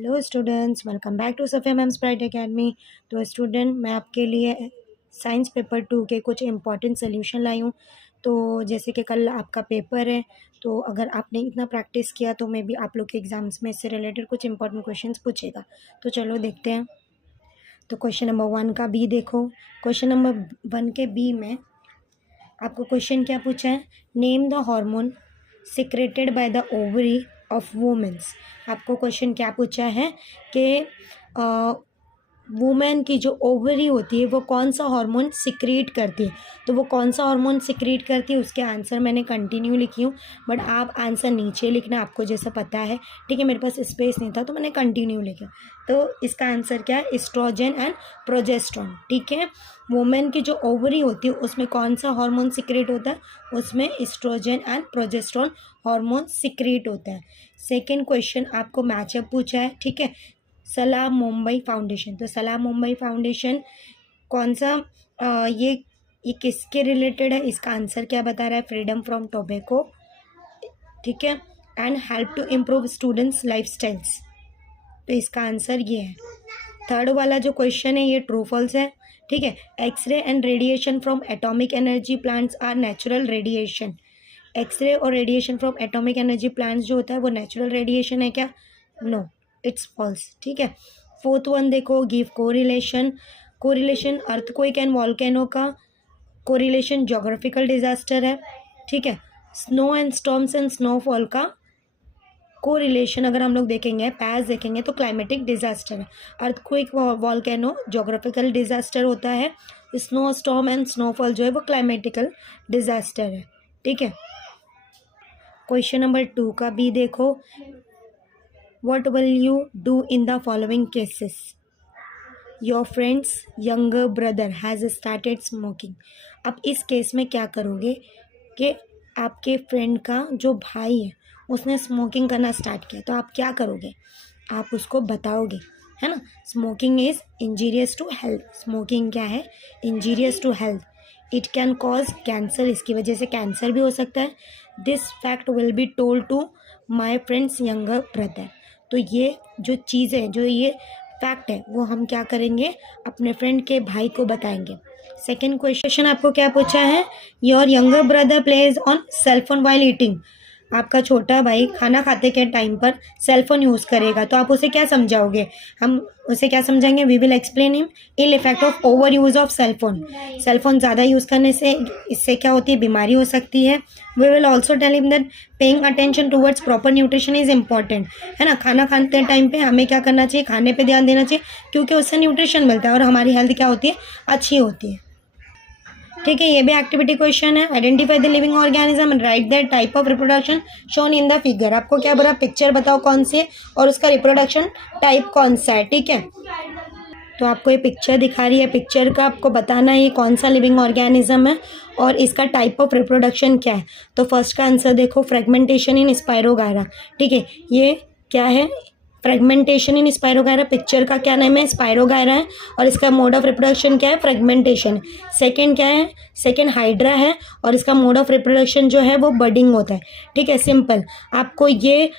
Hello students, welcome back to Safia ma'am's bright academy. तो student, मैं आपके लिए साइंस पेपर 2 के कुछ इंपॉर्टेंट सोल्यूशन लाई हूँ। तो जैसे कि कल आपका पेपर है, तो अगर आपने इतना प्रैक्टिस किया तो मे बी आप लोग के एग्ज़ाम्स में इससे रिलेटेड कुछ इंपॉर्टेंट क्वेश्चंस पूछेगा। तो चलो देखते हैं। तो क्वेश्चन नंबर 1 का बी देखो। क्वेश्चन नंबर 1 के बी में आपको क्वेश्चन क्या पूछा है? Name the hormone secreted by the ovary of womens. आपको क्वेश्चन क्या पूछा है कि वुमेन की जो ओवरी होती है वो कौन सा हार्मोन सिक्रेट करती है। तो वो कौन सा हार्मोन सिक्रेट करती है उसके आंसर मैंने कंटिन्यू लिखी हूँ, बट आप आंसर नीचे लिखना, आपको जैसा पता है। ठीक है, मेरे पास स्पेस नहीं था तो मैंने कंटिन्यू लिखा। तो इसका आंसर क्या है? Estrogen and progesterone. ठीक है, वुमेन की जो ओवरी होती है उसमें कौन सा हार्मोन सिक्रेट होता है? उसमें estrogen and progesterone hormone secrete होता है। सेकेंड क्वेश्चन आपको मैचअप पूछा है। ठीक है, सलाम मुंबई फाउंडेशन। तो सलाम मुंबई फाउंडेशन कौन सा ये किसके रिलेटेड है? इसका आंसर क्या बता रहा है? Freedom from tobacco. ठीक है, and help to improve students life styles. तो इसका आंसर ये है। थर्ड वाला जो क्वेश्चन है ये ट्रू फॉल्स है। ठीक है, x-ray and radiation from atomic energy plants are natural radiation. X-ray और radiation from atomic energy plants जो होता है वो नेचुरल रेडिएशन है क्या? No, it's false. ठीक है, फोर्थ वन देखो, give correlation. Correlation earthquake and volcano का कोरिलेशन ज्योग्राफिकल डिजास्टर है। ठीक है, snow and storms and snowfall का कोरिलेशन अगर हम लोग देखेंगे, पैच देखेंगे तो क्लाइमेटिक डिजास्टर है। अर्थक्वेक वॉल्केनो ज्योग्राफिकल डिजास्टर होता है, स्नो स्टॉर्म एंड स्नोफॉल जो है वो क्लाइमेटिकल डिजास्टर है। ठीक है, क्वेश्चन नंबर 2 का भी देखो। What will you do in the following cases? Your friend's younger brother has started smoking. अब इस केस में क्या करोगे कि आपके फ्रेंड का जो भाई है उसने स्मोकिंग करना स्टार्ट किया, तो आप क्या करोगे? आप उसको बताओगे, है ना। Smoking is injurious to health. Smoking क्या है? Injurious to health. It can cause cancer, इसकी वजह से कैंसर भी हो सकता है। This fact will be told to my friend's younger brother. तो ये जो चीज़ है, जो ये फैक्ट है, वो हम क्या करेंगे? अपने फ्रेंड के भाई को बताएंगे। सेकेंड क्वेश्चन आपको क्या पूछा है? Your younger brother plays on cellphone while eating. आपका छोटा भाई खाना खाते के टाइम पर सेलफोन यूज़ करेगा, तो आप उसे क्या समझाओगे? हम उसे क्या समझाएंगे? We will explain him ill effect of over use of cellphone. Cellphone ज़्यादा यूज़ करने से इससे क्या होती है? बीमारी हो सकती है। We will also tell him that paying attention towards proper nutrition is important, है ना। खाना खाते टाइम पे हमें क्या करना चाहिए? खाने पे ध्यान देना चाहिए, क्योंकि उससे न्यूट्रिशन मिलता है और हमारी हेल्थ क्या होती है? अच्छी होती है। ठीक है, ये भी एक्टिविटी क्वेश्चन है। Identify the living organism and right the type of reproduction shown in the figure. आपको क्या बोला? पिक्चर बताओ कौन सी है और उसका रिप्रोडक्शन टाइप कौन सा है। ठीक है, तो आपको ये पिक्चर दिखा रही है, पिक्चर का आपको बताना है ये कौन सा लिविंग ऑर्गेनिज्म है और इसका टाइप ऑफ रिप्रोडक्शन क्या है। तो फर्स्ट का आंसर देखो, फ्रेगमेंटेशन इन स्पाइरोगायरा। ठीक है, ये क्या है? फ्रेगमेंटेशन इन स्पाइरोगायरा। पिक्चर का क्या नाम है? स्पाइरोगायरा है और इसका मोड ऑफ रिप्रोडक्शन क्या है? फ्रेगमेंटेशन। सेकंड क्या है? सेकंड हाइड्रा है और इसका मोड ऑफ रिप्रोडक्शन जो है वो बडिंग होता है। ठीक है, सिंपल। आपको ये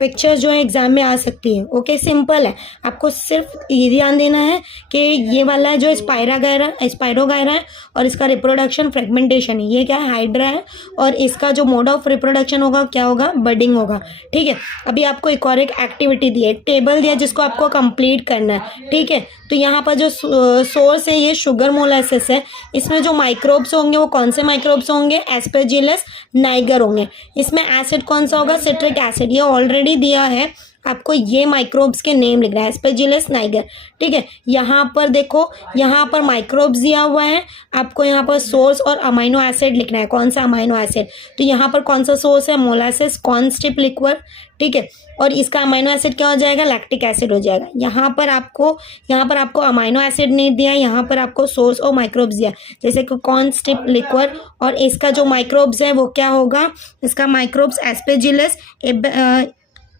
पिक्चर जो है एग्जाम में आ सकती है। ओके, सिंपल है। आपको सिर्फ ये ध्यान देना है कि ये वाला जो स्पाइरोगायरा है और इसका रिप्रोडक्शन फ्रेगमेंटेशन है। ये क्या है? हाइड्रा है और इसका जो मोड ऑफ रिप्रोडक्शन होगा क्या होगा? बडिंग होगा। ठीक है, अभी आपको एक और एक एक्टिविटी दी है, टेबल दिया जिसको आपको कंप्लीट करना है। ठीक है, तो यहाँ पर जो सोर्स है ये शुगर मोलासेस है। इसमें जो माइक्रोब्स होंगे वो कौन से माइक्रोब्स होंगे? एस्पेजिलस नाइगर होंगे। इसमें एसिड कौन सा होगा? Citric acid. ये ऑलरेडी दिया है, आपको ये माइक्रोब्स के नेम लिखना है, एस्पेजिलस नाइगर। ठीक है, यहाँ पर देखो, यहाँ पर माइक्रोब्स दिया हुआ है, आपको यहाँ पर सोर्स और अमाइनो एसिड लिखना है। कौन सा अमाइनो एसिड? तो यहाँ पर कौन सा सोर्स है? Molasses corn steep liquor. ठीक है, और इसका अमाइनो एसिड क्या हो जाएगा? लैक्टिक एसिड हो जाएगा। यहाँ पर आपको अमाइनो एसिड नहीं दिया, यहाँ पर आपको सोर्स और माइक्रोब्स दिया, जैसे कि कॉर्न स्टिप लिक्वर। और इसका जो माइक्रोब्स है वो क्या होगा? इसका माइक्रोब्स एस्पेजिलस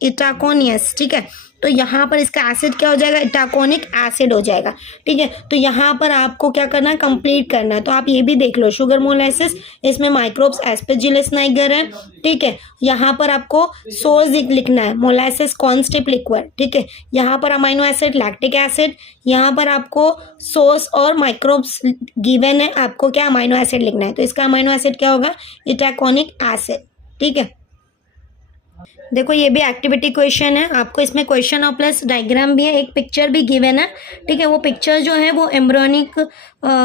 इटाकोनियस। ठीक है, तो यहाँ पर इसका एसिड क्या हो जाएगा, इटाकोनिक एसिड हो जाएगा। ठीक है, तो यहाँ पर आपको क्या करना है, कंप्लीट करना है। तो आप ये भी देख लो, शुगर मोलासिस, इसमें माइक्रोब्स एस्पेजिलस नाइगर है। ठीक है, यहाँ पर आपको सोर्स लिखना है, मोलासिस कॉन्स्टिप लिक्विड। ठीक है, यहाँ पर अमाइनो एसिड लैक्टिक एसिड, यहाँ पर आपको सोर्स और माइक्रोब्स गिवन है, आपको क्या अमाइनो एसिड लिखना है। तो इसका अमाइनो एसिड क्या होगा, इटाकोनिक एसिड। ठीक है, देखो ये भी एक्टिविटी क्वेश्चन है, आपको इसमें क्वेश्चन और प्लस डायग्राम भी है, एक पिक्चर भी गिवन है। ठीक है, वो पिक्चर जो है वो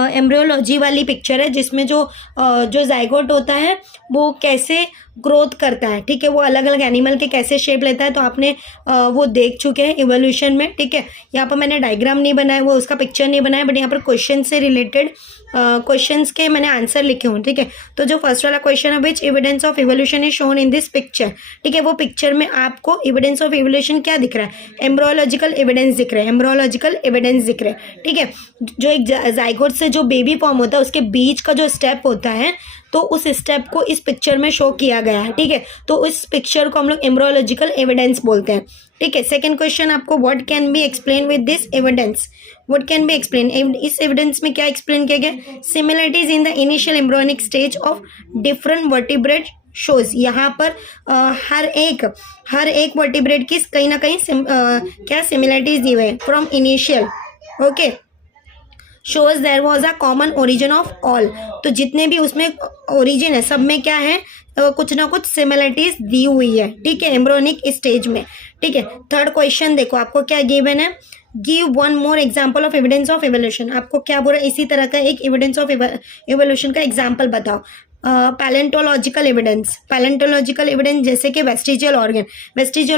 एम्ब्रियोलॉजी वाली पिक्चर है, जिसमें जो जाइगोट होता है वो कैसे ग्रोथ करता है। ठीक है, वो अलग अलग एनिमल के कैसे शेप लेता है, तो आपने वो देख चुके हैं इवोल्यूशन में। ठीक है, यहाँ पर मैंने डायग्राम नहीं बनाया, वो उसका पिक्चर नहीं बनाया, बट यहाँ पर क्वेश्चन से रिलेटेड क्वेश्चंस के मैंने आंसर लिखे हूँ। ठीक है, तो जो फर्स्ट वाला क्वेश्चन है, which evidence of evolution is shown in this picture. ठीक है, वो पिक्चर में आपको एविडेंस ऑफ इवोल्यूशन क्या दिख रहा है, एम्ब्रियोलॉजिकल एविडेंस दिख रहा है, एम्ब्रियोलॉजिकल एविडेंस दिख रहा है। ठीक है, जो एक जाइगोट से जो बेबी फॉर्म होता है, उसके बीच का जो स्टेप होता है, तो उस स्टेप को इस पिक्चर में शो किया गया है। ठीक है, तो उस पिक्चर को हम लोग एम्ब्रियोलॉजिकल एविडेंस बोलते हैं। ठीक है, सेकंड क्वेश्चन आपको, what can be explain with this evidence, what can be explain, इस एविडेंस में क्या एक्सप्लेन किया गया, similarities in the initial embryonic stage of different vertebrate shows. यहाँ पर हर एक वर्टिब्रेट की कहीं ना कहीं क्या सिमिलरिटीज दी हुई है from initial. Okay, shows there was a common origin of all, तो जितने भी उसमें ओरिजिन है सब में क्या है, कुछ ना कुछ सिमिलरिटीज दी हुई है। ठीक है, एम्ब्रियोनिक स्टेज में। ठीक है, थर्ड क्वेश्चन देखो, आपको क्या गिवन है, give one more example of evidence of evolution. आपको क्या बोल रहा है, इसी तरह का एक एविडेंस ऑफ एवोल्यूशन का एग्जाम्पल बताओ। पैलेंटोलॉजिकल एविडेंस जैसे कि वेस्टिजियल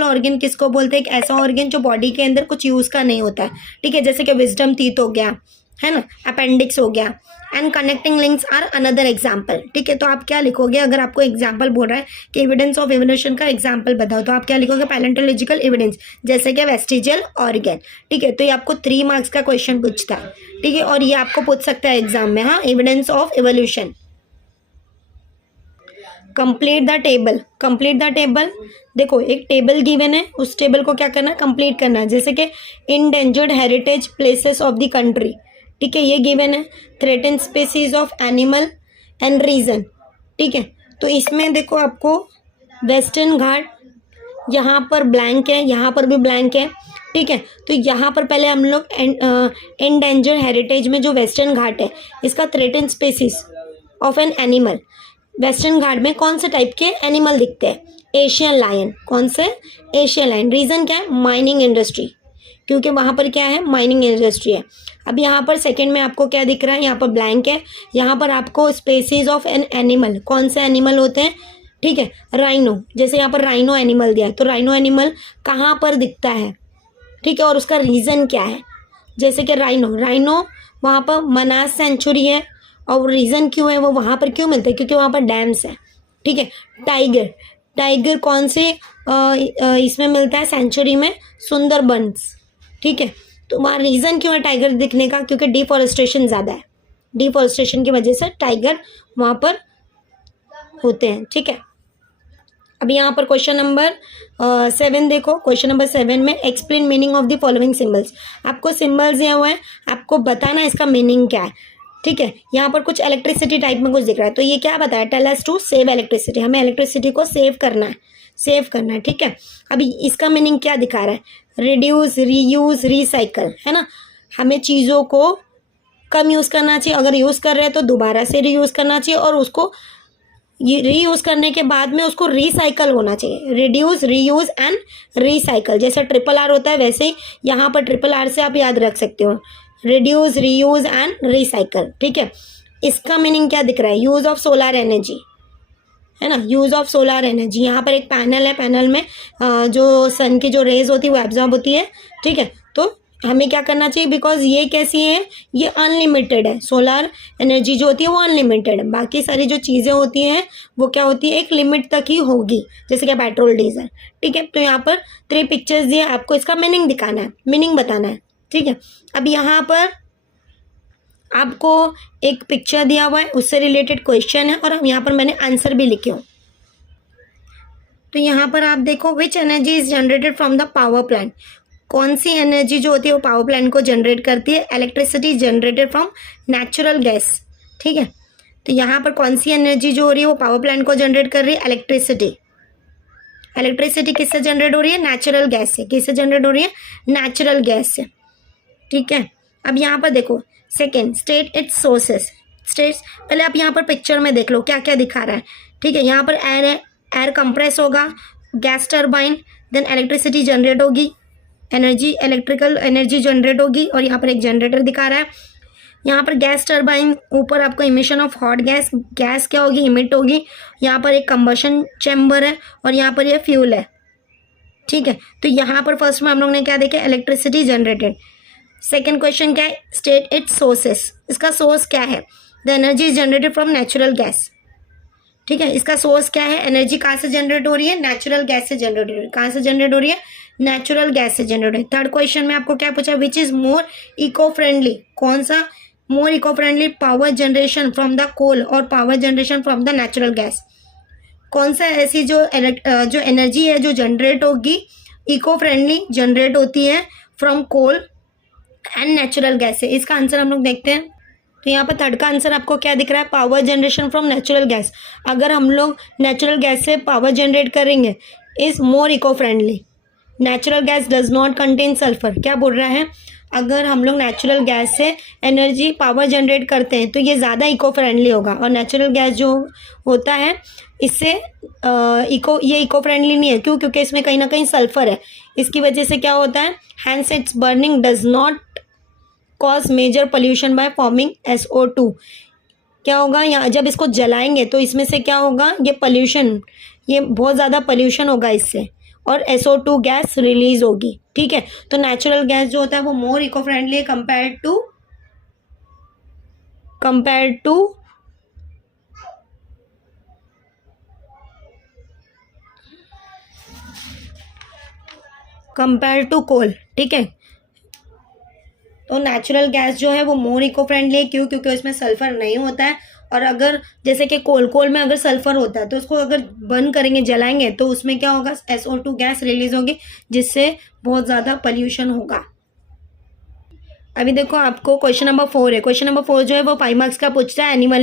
ऑर्गन किसको बोलते हैं, एक ऐसा ऑर्गन जो बॉडी के अंदर कुछ यूज का नहीं होता है। ठीक है, जैसे कि विजडम टीथ हो गया, है ना, अपेंडिक्स हो गया, and connecting links are another example. ठीक है, तो आप क्या लिखोगे, अगर आपको एग्जाम्पल बोल रहा है कि एविडेंस ऑफ एवोल्यूशन का एग्जाम्पल बताओ, तो आप क्या लिखोगे, पैलेंटोलॉजिकल एविडेंस जैसे कि वेस्टिजियल ऑर्गन। ठीक है, तो ये आपको 3 मार्क्स का क्वेश्चन पूछता है। ठीक है, और ये आपको पूछ सकता है एग्जाम में, हाँ, evidence of evolution. Complete the table, देखो एक टेबल गिवन है, उस टेबल को क्या करना है, कंप्लीट करना है। जैसे कि endangered heritage places of the country. ठीक है, ये गिवन है, threaten species of animal and region. ठीक है, तो इसमें देखो आपको वेस्टर्न घाट, यहाँ पर ब्लैंक है, यहाँ पर भी ब्लैंक है। ठीक है, तो यहाँ पर पहले हम लोग इंडेंजर्ड हेरिटेज में जो वेस्टर्न घाट है, इसका threaten species of an animal, western Ghat में कौन से टाइप के एनिमल दिखते हैं, एशियन लायन। कौन से, एशियन लायन। रीज़न क्या है, माइनिंग इंडस्ट्री, क्योंकि वहाँ पर क्या है, माइनिंग इंडस्ट्री है। अब यहाँ पर सेकंड में आपको क्या दिख रहा है, यहाँ पर ब्लैंक है, यहाँ पर आपको स्पेसीज ऑफ एन एनिमल, कौन से एनिमल होते हैं। ठीक है, राइनो, जैसे यहाँ पर राइनो एनिमल दिया है, तो राइनो एनिमल कहाँ पर दिखता है। ठीक है, और उसका रीज़न क्या है, जैसे कि राइनो वहाँ पर मनास सेंचुरी है, और रीज़न क्यों है, वो वहाँ पर क्यों मिलता है, क्योंकि वहाँ पर डैम्स है। ठीक है, टाइगर कौन से इसमें मिलता है, सेंचुरी में, सुंदरबंस। ठीक है, तो वहाँ रीज़न क्यों है टाइगर दिखने का, क्योंकि डिफॉरेस्टेशन ज़्यादा है, डिफॉरेस्टेशन की वजह से टाइगर वहाँ पर होते हैं। ठीक है, अभी यहाँ पर क्वेश्चन नंबर 7 देखो, क्वेश्चन नंबर 7 में explain meaning of the following symbols. आपको सिम्बल्स दिया हुआ है, आपको बताना इसका मीनिंग क्या है। ठीक है, यहाँ पर कुछ इलेक्ट्रिसिटी टाइप में कुछ दिख रहा है, तो ये क्या बताया, tell us to save electricity, हमें इलेक्ट्रिसिटी को सेव करना है। ठीक है, अभी इसका मीनिंग क्या दिखा रहा है, रिड्यूस, रीयूज, रिसाइकल, है ना, हमें चीज़ों को कम यूज़ करना चाहिए, अगर यूज़ कर रहे हैं तो दोबारा से रीयूज़ करना चाहिए, और उसको रीयूज़ करने के बाद में उसको रिसाइकल होना चाहिए। रिड्यूस, रीयूज़ एंड रिसाइकल, जैसे RRR होता है, वैसे ही यहाँ पर RRR से आप याद रख सकते हो, रिड्यूस, रीयूज़ एंड रिसाइकल। ठीक है, इसका मीनिंग क्या दिख रहा है, यूज़ ऑफ सोलर एनर्जी, है ना, यूज़ ऑफ सोलर एनर्जी। यहाँ पर एक पैनल है, पैनल में जो सन की जो रेज होती है वो एब्जॉर्ब होती है। ठीक है, तो हमें क्या करना चाहिए, बिकॉज ये कैसी है, ये अनलिमिटेड है, सोलर एनर्जी जो होती है वो अनलिमिटेड है, बाकी सारी जो चीज़ें होती हैं वो क्या होती है, एक लिमिट तक ही होगी, जैसे कि पेट्रोल, डीजल। ठीक है, तो यहाँ पर 3 पिक्चर्स दिए, आपको इसका मीनिंग दिखाना है, मीनिंग बताना है। ठीक है, अब यहाँ पर आपको एक पिक्चर दिया हुआ है, उससे रिलेटेड क्वेश्चन है, और यहाँ पर मैंने आंसर भी लिखे हूँ। तो यहाँ पर आप देखो, which energy is generated from the power plant, कौन सी एनर्जी जो होती है वो पावर प्लांट को जनरेट करती है? Electricity generated from natural gas. ठीक है, तो यहाँ पर कौन सी एनर्जी जो हो रही है वो पावर प्लांट को जनरेट कर रही है? इलेक्ट्रिसिटी। इलेक्ट्रिसिटी किससे जनरेट हो रही है? नेचुरल गैस से। किससे जनरेट हो रही है? नेचुरल गैस से। ठीक है, अब यहाँ पर देखो second, state it's sources. States, पहले आप यहाँ पर पिक्चर में देख लो क्या क्या दिखा रहा है। ठीक है, यहाँ पर एयर है, एयर कंप्रेस होगा, gas turbine, then electricity generate होगी, एनर्जी, इलेक्ट्रिकल एनर्जी जनरेट होगी, और यहाँ पर एक जनरेटर दिखा रहा है। यहाँ पर गैस टर्बाइन, ऊपर आपको emission of hot gas, gas क्या होगी? इमिट होगी। यहाँ पर एक कंबशन चैम्बर है और यहाँ पर ये फ्यूल है। ठीक है, तो यहाँ पर फर्स्ट में हम लोग ने क्या देखा? Electricity generated. सेकेंड क्वेश्चन क्या है? State it's sources. इसका सोर्स क्या है? The energy is generated from natural gas. ठीक है, इसका सोर्स क्या है? एनर्जी कहाँ से जनरेट हो रही है? नेचुरल गैस से जनरेट हो रही है। कहाँ से जनरेट हो रही है? नेचुरल गैस से जनरेट हो रही है। थर्ड क्वेश्चन में आपको क्या पूछा? Which is more eco friendly? कौन सा more eco friendly? Power generation from the coal और power generation from the natural gas. कौन सा ऐसी जो एनर्जी है जो जनरेट होगी इको फ्रेंडली जनरेट होती है from coal and natural gas से? इसका आंसर हम लोग देखते हैं। तो यहाँ पर थर्ड का आंसर आपको क्या दिख रहा है? Power generation from natural gas. अगर हम लोग नेचुरल गैस से पावर जनरेट करेंगे is more eco friendly. Natural gas does not contain sulphur. क्या बोल रहा है? अगर हम लोग नेचुरल गैस से एनर्जी पावर जनरेट करते हैं तो ये ज़्यादा इको फ्रेंडली होगा, और नेचुरल गैस जो होता है इससे ये इको फ्रेंडली नहीं है। क्यों? क्योंकि इसमें कहीं ना कहीं सल्फर है। इसकी वजह से क्या होता है? Hence its burning does not cause major pollution by forming SO2। क्या होगा? यहाँ जब इसको जलाएंगे तो इसमें से क्या होगा? ये पोल्यूशन, ये बहुत ज़्यादा पोल्यूशन होगा इससे, और SO2 गैस रिलीज होगी। ठीक है, तो नेचुरल गैस जो होता है वो मोर इको फ्रेंडली है कंपेयर टू कोल। ठीक है, तो नेचुरल गैस जो है वो मोर इको फ्रेंडली है। क्यों? क्योंकि उसमें सल्फर नहीं होता है, और अगर जैसे कि कोल में अगर सल्फर होता है तो उसको अगर बर्न करेंगे, जलाएंगे, तो उसमें क्या होगा? SO2 गैस रिलीज होगी, जिससे बहुत ज़्यादा पोल्यूशन होगा। अभी देखो आपको क्वेश्चन नंबर 4 है। क्वेश्चन नंबर 4 जो है वो 5 मार्क्स का पूछता है। एनीवन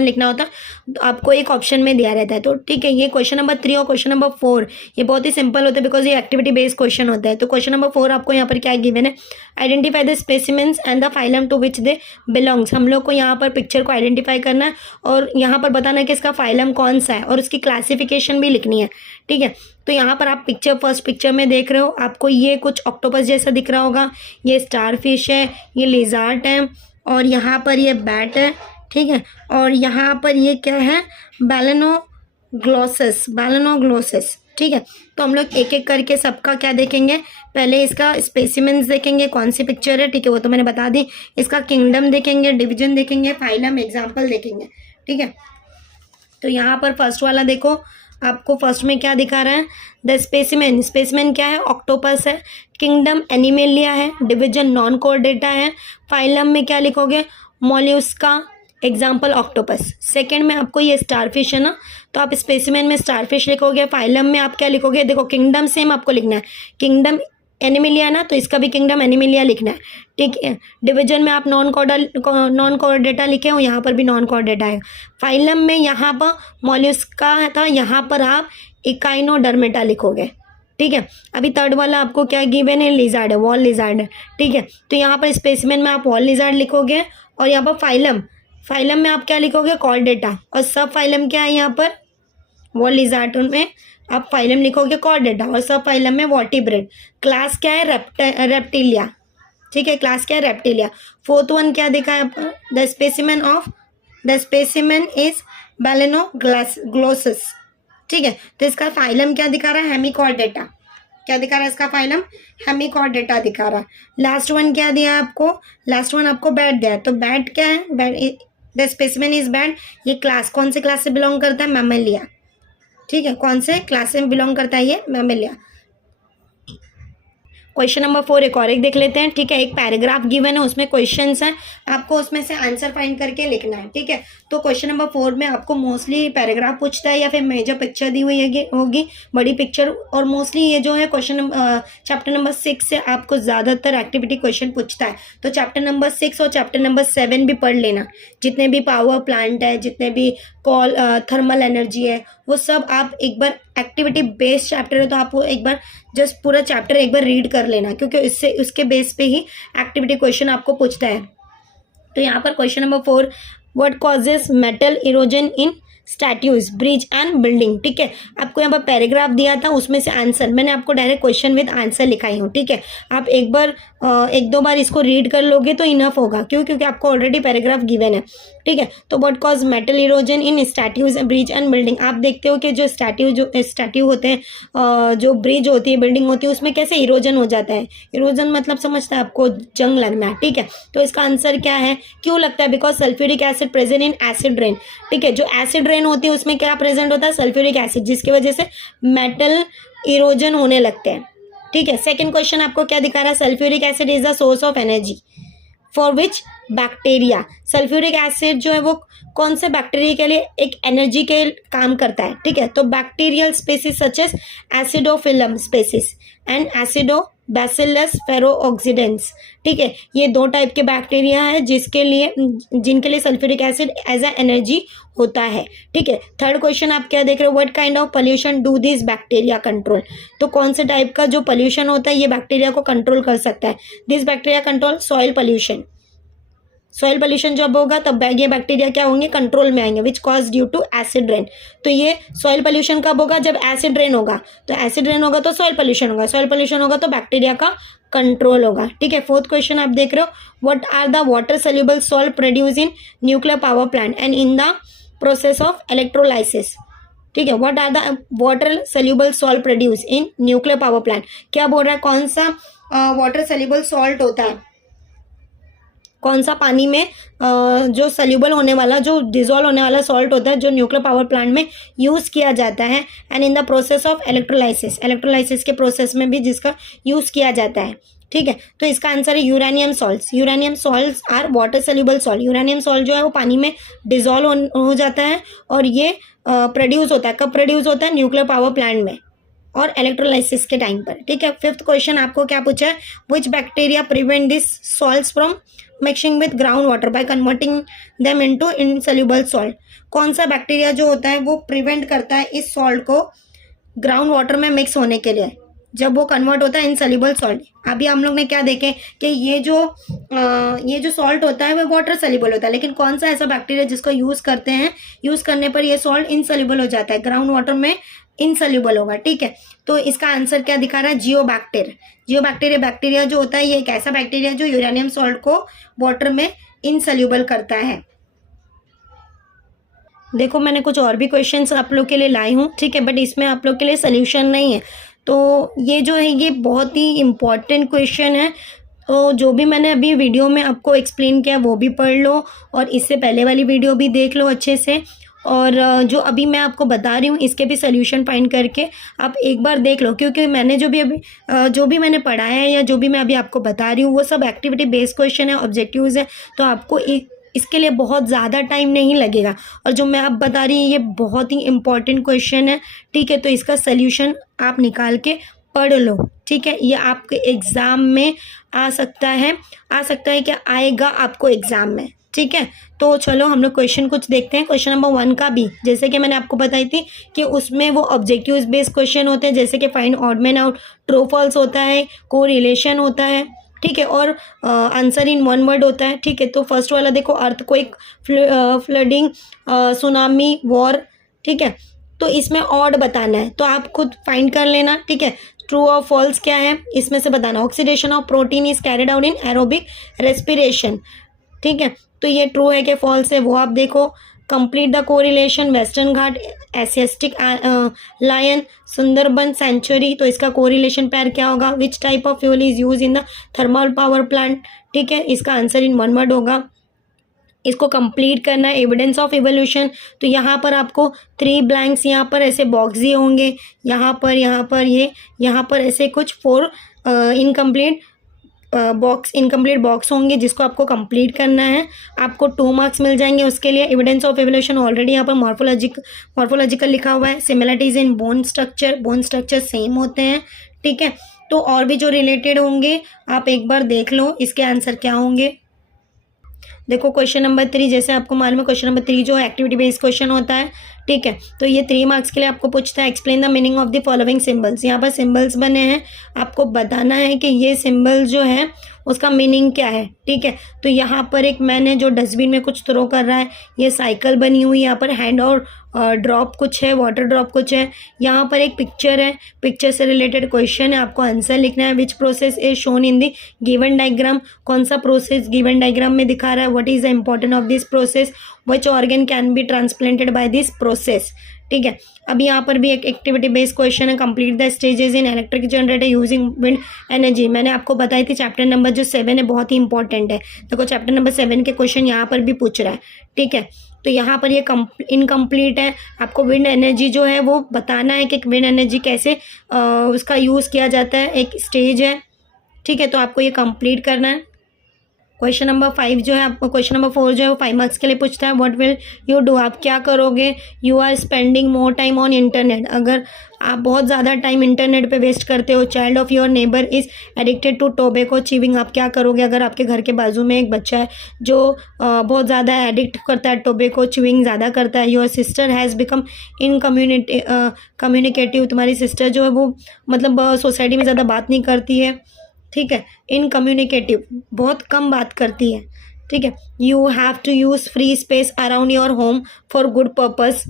लिखना होता है, तो आपको एक ऑप्शन में दिया रहता है। तो ठीक है, ये क्वेश्चन नंबर 3 और क्वेश्चन नंबर 4 ये बहुत ही सिंपल होता है, बिकॉज ये एक्टिविटी बेस्ड क्वेश्चन होता है। तो क्वेश्चन नंबर 4 आपको यहाँ पर क्या गिवन है? Identify the specimens and the phylum to which they belongs. हम लोग को यहाँ पर पिक्चर को आइडेंटिफाई करना है और यहाँ पर बताना है कि इसका फाइलम कौन सा है, और उसकी क्लासिफिकेशन भी लिखनी है। ठीक है, तो यहाँ पर आप फर्स्ट पिक्चर में देख रहे हो, आपको ये कुछ ऑक्टोपस जैसा दिख रहा होगा। ये स्टार फिश है, ये लिजार्ड है, और यहाँ पर ये बैट है। ठीक है, और यहाँ पर ये क्या है? बैलेनोग्लोसस। ठीक है, तो हम लोग एक एक करके सबका क्या देखेंगे? पहले इसका स्पेसिमेंस देखेंगे, कौन सी पिक्चर है। ठीक है, वो तो मैंने बता दी। इसका किंगडम देखेंगे, डिवीजन देखेंगे, फाइलम, एग्जाम्पल देखेंगे। ठीक है, तो यहाँ पर फर्स्ट वाला देखो, आपको फर्स्ट में क्या दिखा रहा है? द स्पेसिमेन क्या है? ऑक्टोपस है। किंगडम एनिमेलिया है। डिवीजन नॉन कोर्डेटा है। फाइलम में क्या लिखोगे? मोल्यूस्का, एग्जाम्पल ऑक्टोपस। सेकंड में आपको ये स्टारफिश है ना, तो आप स्पेसिमेन में स्टारफिश लिखोगे। फाइलम में आप क्या लिखोगे? देखो किंगडम सेम आपको लिखना है, किंगडम एनिमिलिया ना, तो इसका भी किंगडम एनिमिलिया लिखना है। ठीक है, डिवीजन में आप नॉन कोर्डेटा लिखे हो, यहाँ पर भी नॉन कोर्डेटा है। फाइलम में यहाँ पर मॉल्यूस्का था, यहाँ पर आप इकाइनोडर्मेटा लिखोगे। ठीक है, अभी थर्ड वाला आपको क्या गिवन है? लिजार्ड है, वॉल लिजार्ड है। ठीक है, तो यहाँ पर स्पेसिमेन में आप वॉल लिजार्ड लिखोगे, और यहाँ पर फाइलम में आप क्या लिखोगे? कॉर्डेटा, और सब फाइलम क्या है? यहाँ पर वॉल लिजार्ड में आप फाइलम लिखोगे कॉर्डेटा, और सब फाइलम में वर्टिब्रेट। क्लास क्या है? रेप्टिलिया। ठीक है, क्लास क्या है? रेप्टिलिया। फोर्थ वन क्या दिखा है आपको? The specimen is balanoglossus. ठीक है, तो इसका फाइलम क्या दिखा रहा है? हेमिकॉर्डेटा। क्या दिखा रहा है इसका फाइलम? हेमिकॉर्डेटा दिखा रहा है। लास्ट वन क्या दिया आपको? लास्ट वन आपको बैट दिया है, तो बैट क्या है? Bat, the specimen is bat. ये क्लास कौन से क्लास से बिलोंग करता है? मैमेलिया। ठीक है, कौन से क्लास से बिलोंग करता है ये? मैमेलिया। क्वेश्चन नंबर 4 एक देख लेते हैं, ठीक है। एक पैराग्राफ गिवन है, उसमें क्वेश्चंस हैं, आपको उसमें से आंसर फाइंड करके लिखना है, ठीक है। तो क्वेश्चन नंबर 4 में आपको मोस्टली पैराग्राफ पूछता है या फिर मेजर पिक्चर दी हुई होगी, बड़ी पिक्चर, और मोस्टली ये जो है क्वेश्चन चैप्टर नंबर 6 से आपको ज़्यादातर एक्टिविटी क्वेश्चन पूछता है। तो चैप्टर नंबर 6 और चैप्टर नंबर 7 भी पढ़ लेना, जितने भी पावर प्लांट है, जितने भी थर्मल एनर्जी है, वो सब आप एक बार, एक्टिविटी बेस्ड चैप्टर है तो आप वो एक बार जस्ट पूरा चैप्टर एक बार रीड कर लेना, क्योंकि इससे उसके बेस पे ही एक्टिविटी क्वेश्चन आपको पूछता है। तो यहाँ पर question number 4, what causes metal erosion in statutes, bridge and building, ठीक है। आपको यहाँ पर पैराग्राफ दिया था, उसमें से आंसर मैंने आपको डायरेक्ट क्वेश्चन विद आंसर लिखाई हूँ, ठीक है। आप एक दो बार इसको रीड कर लोगे तो इनफ होगा, क्यों? क्योंकि आपको ऑलरेडी पैराग्राफ गिवन है, ठीक है। तो what cause metal erosion in statutes, bridge and building, आप देखते हो कि जो स्टैट्यू होते हैं, जो ब्रिज होती है, बिल्डिंग होती है, उसमें कैसे इरोजन हो जाता है। इरोजन मतलब समझता है आपको, जंग लगना, ठीक है। तो इसका आंसर क्या है, क्यों लगता है? Because sulphuric acid present in acid rain, ठीक है। जो एसिड रेन होती है उसमें क्या प्रेजेंट होता है? सल्फ्यूरिक एसिड, जिसकी वजह से मेटल इरोजन होने लगते हैं, ठीक है। सेकंड क्वेश्चन आपको क्या दिखा रहा है? Sulphuric acid is the source of energy for which bacteria, sulphuric acid जो है वो कौन से बैक्टीरिया के लिए एक एनर्जी के काम करता है, ठीक है। तो bacterial species such as acidophilum species and acidobacillus ferrooxidans, ठीक है। ये दो टाइप के बैक्टीरिया है जिनके लिए sulphuric acid as a energy होता है, ठीक है। थर्ड क्वेश्चन आप क्या देख रहे हो? What kind of pollution do this bacteria control, तो कौन से टाइप का जो पोल्यूशन होता है ये बैक्टीरिया को कंट्रोल कर सकता है? This bacteria control soil pollution, soil pollution जब होगा तब ये बैक्टीरिया क्या होंगे? कंट्रोल में आएंगे, which cause due to acid rain. तो ये सॉइल पोल्यूशन कब होगा? जब एसिड रेन होगा, तो एसिड रेन होगा तो सॉइल पोल्यूशन होगा, सॉइल पोल्यूशन होगा तो बैक्टीरिया का कंट्रोल होगा, ठीक है। फोर्थ क्वेश्चन आप देख रहे हो, what are the water soluble salt produce in nuclear power plant and in the process of electrolysis, ठीक है। What are the water soluble salt produce in nuclear power plant, क्या बोल रहा है? कौन सा वाटर सोल्यूबल सॉल्ट होता है, कौन सा पानी में जो सोल्यूबल होने वाला, जो डिजोल्व होने वाला सॉल्ट होता है, जो न्यूक्लियर पावर प्लांट में यूज़ किया जाता है, and in the process of electrolysis, electrolysis के प्रोसेस में भी जिसका यूज़ किया जाता है, ठीक है। तो इसका आंसर है uranium salts. Uranium salts are water soluble salt. Uranium salt जो है वो पानी में डिजोल्व हो जाता है और ये प्रोड्यूस होता है, कब प्रोड्यूस होता है? न्यूक्लियर पावर प्लांट में और इलेक्ट्रोलाइसिस के टाइम पर, ठीक है। फिफ्थ क्वेश्चन आपको क्या पूछा है? विच bacteria prevent this salts from mixing with ground water by converting them into insoluble salt, कौन सा बैक्टीरिया जो होता है वो प्रिवेंट करता है इस सॉल्ट को ग्राउंड वाटर में मिक्स होने के लिए, जब वो कन्वर्ट होता है इनसोल्यूबल सॉल्ट। अभी हम लोग ने क्या देखे कि ये जो सॉल्ट होता है वो वाटर सोल्यूबल होता है, लेकिन कौन सा ऐसा बैक्टीरिया जिसको यूज़ करते हैं, यूज़ करने पर ये सॉल्ट इनसोल्यूबल हो जाता है, ग्राउंड वाटर में इनसोल्यूबल होगा, ठीक है। तो इसका आंसर क्या दिखा रहा है? जियोबैक्टर। जियोबैक्टीरिया बैक्टीरिया जो होता है ये एक ऐसा बैक्टीरिया जो यूरेनियम सॉल्ट को वाटर में इनसोल्यूबल करता है। देखो मैंने कुछ और भी क्वेश्चंस आप लोग के लिए लाई हूँ, ठीक है, बट इसमें आप लोग के लिए सोल्यूशन नहीं है। तो ये जो है ये बहुत ही इम्पॉर्टेंट क्वेश्चन है, तो जो भी मैंने अभी वीडियो में आपको एक्सप्लेन किया वो भी पढ़ लो और इससे पहले वाली वीडियो भी देख लो अच्छे से, और जो अभी मैं आपको बता रही हूँ इसके भी सोल्यूशन फाइंड करके आप एक बार देख लो, क्योंकि मैंने जो भी मैंने पढ़ाया है या जो भी मैं अभी आपको बता रही हूँ वो सब एक्टिविटी बेस्ड क्वेश्चन है, ऑब्जेक्टिव्स है, तो आपको इसके लिए बहुत ज़्यादा टाइम नहीं लगेगा। और जो मैं आप बता रही हूँ ये बहुत ही इंपॉर्टेंट क्वेश्चन है, ठीक है। तो इसका सोल्यूशन आप निकाल के पढ़ लो, ठीक है। ये आपके एग्ज़ाम में आ सकता है क्या आएगा आपको एग्ज़ाम में, ठीक है। तो चलो हम लोग क्वेश्चन कुछ देखते हैं। क्वेश्चन नंबर 1 का भी जैसे कि मैंने आपको बताई थी कि उसमें वो ऑब्जेक्टिव्स बेस्ड क्वेश्चन होते हैं, जैसे कि find odd man out, true false होता है, कोरिलेशन होता है, ठीक है, और आंसर इन वन वर्ड होता है, ठीक है। तो फर्स्ट वाला देखो, अर्थक्वेक, फ्लडिंग, सुनामी, वॉर, ठीक है। तो इसमें ऑड बताना है तो आप खुद फाइंड कर लेना, ठीक है। ट्रू और फॉल्स क्या है इसमें से बताना। Oxidation of protein is carried out in aerobic respiration, ठीक है। तो ये ट्रू है कि फॉल्स है वो आप देखो। Complete the correlation, Western Ghat, Asiatic lion, Sundarban sanctuary, तो इसका कोरिलेशन पैर क्या होगा? Which type of fuel is use in the thermal power plant, ठीक है। इसका आंसर इन वन वर्ड होगा। इसको कंप्लीट करना है। एविडेंस ऑफ इवोल्यूशन, तो यहाँ पर आपको 3 ब्लैंक्स यहाँ पर ऐसे बॉक्स दिए होंगे, यहाँ पर ऐसे कुछ 4 इनकम्प्लीट बॉक्स होंगे जिसको आपको कंप्लीट करना है। आपको 2 मार्क्स मिल जाएंगे उसके लिए। एविडेंस ऑफ एवोल्यूशन ऑलरेडी यहाँ पर मॉर्फोलॉजिकल लिखा हुआ है। Similarities in bone structure same होते हैं, ठीक है। तो और भी जो रिलेटेड होंगे आप एक बार देख लो इसके आंसर क्या होंगे। देखो क्वेश्चन नंबर 3, जैसे आपको मालूम है क्वेश्चन नंबर 3 जो एक्टिविटी बेस्ड क्वेश्चन होता है, ठीक है। तो ये 3 मार्क्स के लिए आपको पूछता है explain the meaning of the following symbols. यहाँ पर सिंबल्स बने हैं, आपको बताना है कि ये सिंबल जो है उसका मीनिंग क्या है, ठीक है। तो यहाँ पर एक मैन है जो डस्टबिन में कुछ थ्रो कर रहा है, ये साइकिल बनी हुई, यहाँ पर हैंड और ड्रॉप कुछ है, वाटर ड्रॉप कुछ है। यहाँ पर एक पिक्चर है, पिक्चर से रिलेटेड क्वेश्चन है, आपको आंसर लिखना है। Which process is shown in the given diagram, कौन सा प्रोसेस गिवन डायग्राम में दिखा रहा है। What is the important of this process, which organ can be transplanted by this process, ठीक है। अब यहाँ पर भी एक एक्टिविटी बेस्ड क्वेश्चन है, complete the stages in electric generator using wind energy. मैंने आपको बताई थी चैप्टर नंबर जो 7 है बहुत ही इंपॉर्टेंट है। देखो चैप्टर नंबर 7 के क्वेश्चन यहाँ पर भी पूछ रहा है, ठीक है। तो यहाँ पर ये इनकम्प्लीट है, आपको विंड एनर्जी जो है वो बताना है कि विंड एनर्जी कैसे उसका यूज़ किया जाता है, एक स्टेज है, ठीक है। तो आपको ये कंप्लीट करना है। क्वेश्चन नंबर 5 जो है आपको, क्वेश्चन नंबर 4 जो है वो 5 मार्क्स के लिए पूछता है। व्हाट विल यू डू, आप क्या करोगे। You are spending more time on internet, अगर आप बहुत ज़्यादा टाइम इंटरनेट पे वेस्ट करते हो। Child of your neighbour is addicted to tobacco chewing, आप क्या करोगे अगर आपके घर के बाजू में एक बच्चा है जो बहुत ज़्यादा एडिक्ट करता है, टोबैको च्यूइंग ज़्यादा करता है। Your sister has become in communicative, तुम्हारी सिस्टर जो है वो मतलब सोसाइटी में ज़्यादा बात नहीं करती है, ठीक है। इनकम्युनिकेटिव, बहुत कम बात करती है, ठीक है। You have to use free space around your home for good purpose,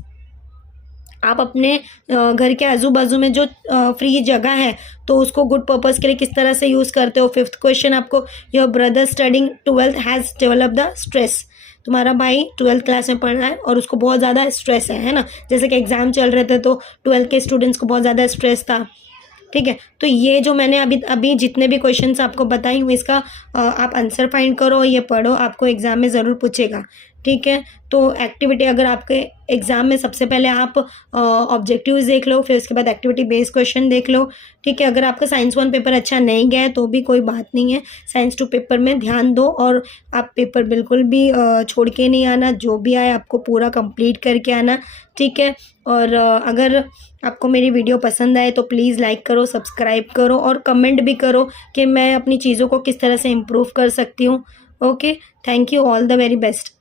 आप अपने घर के आजू बाजू में जो फ्री जगह है तो उसको गुड पर्पस के लिए किस तरह से यूज़ करते हो। 5th क्वेश्चन आपको, your brother studying 12th has develop the stress, तुम्हारा भाई 12th क्लास में पढ़ रहा है और उसको बहुत ज़्यादा स्ट्रेस है ना। जैसे कि एग्ज़ाम चल रहे थे तो 12th के स्टूडेंट्स को बहुत ज़्यादा स्ट्रेस था, ठीक है। तो ये जो मैंने अभी जितने भी क्वेश्चंस आपको बताई हूँ इसका आप आंसर फाइंड करो, ये पढ़ो, आपको एग्ज़ाम में ज़रूर पूछेगा, ठीक है। तो एक्टिविटी अगर आपके एग्ज़ाम में सबसे पहले आप ऑब्जेक्टिव्स देख लो, फिर उसके बाद एक्टिविटी बेस्ड क्वेश्चन देख लो, ठीक है। अगर आपका साइंस 1 पेपर अच्छा नहीं गया है तो भी कोई बात नहीं है, साइंस 2 पेपर में ध्यान दो और आप पेपर बिल्कुल भी छोड़ के नहीं आना, जो भी आए आपको पूरा कंप्लीट करके आना, ठीक है। और अगर आपको मेरी वीडियो पसंद आए तो प्लीज़ लाइक करो, सब्सक्राइब करो और कमेंट भी करो कि मैं अपनी चीज़ों को किस तरह से इम्प्रूव कर सकती हूँ। Okay, thank you, all the very best.